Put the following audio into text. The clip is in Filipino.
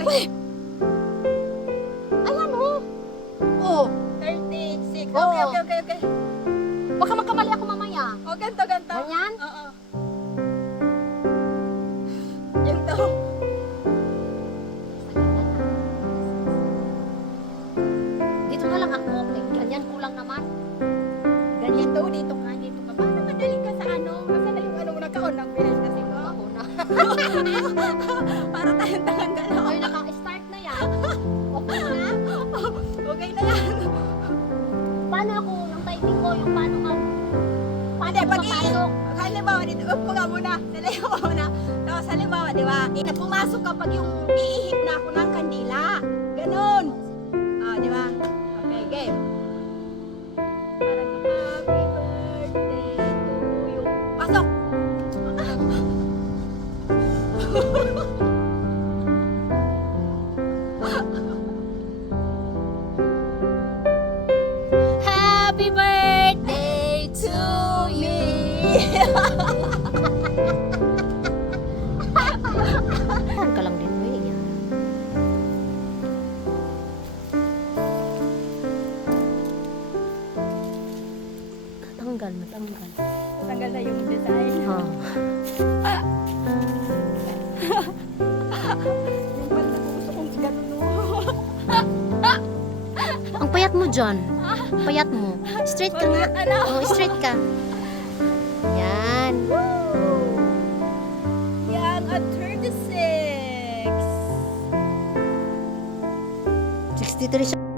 Ay, ayan oh. Oh, 36. Oo. Okay. baka magkamali ako mamaya. O, ganito. Ganyan? Oo. Yung to. Dito na lang ako. Ganyan kulang naman. Ganyan. Dito ka. Paano madali ka sa ano? Asa na yung ano mo nagkaon ng bilis kasi ko? Ako na. Para tayong talang Ay, naka-start na yan. Okay na. Okay na yan. Paano ako, ng typing ko, yung paano ka, paano Hindi, ako papasok? halimbawa dito, upo ka muna. Halimbawa muna. Tapos halimbawa, di ba? Pumasok ka pag yung iihip na ako ng kandila. Ganon. Ah, di ba? Okay, game. Parang happy birthday to you. Pasok! Happy birthday to you. Saan ka lang din, May? Yan. Matanggal. Tanggal na yung design. Ha. Yung banda ko gusto kong ganun. Ang payat mo dyan. Payat mo. Straight ka nga. Ano? Oh, straight ka. Yan. Young at 36. 63 siya.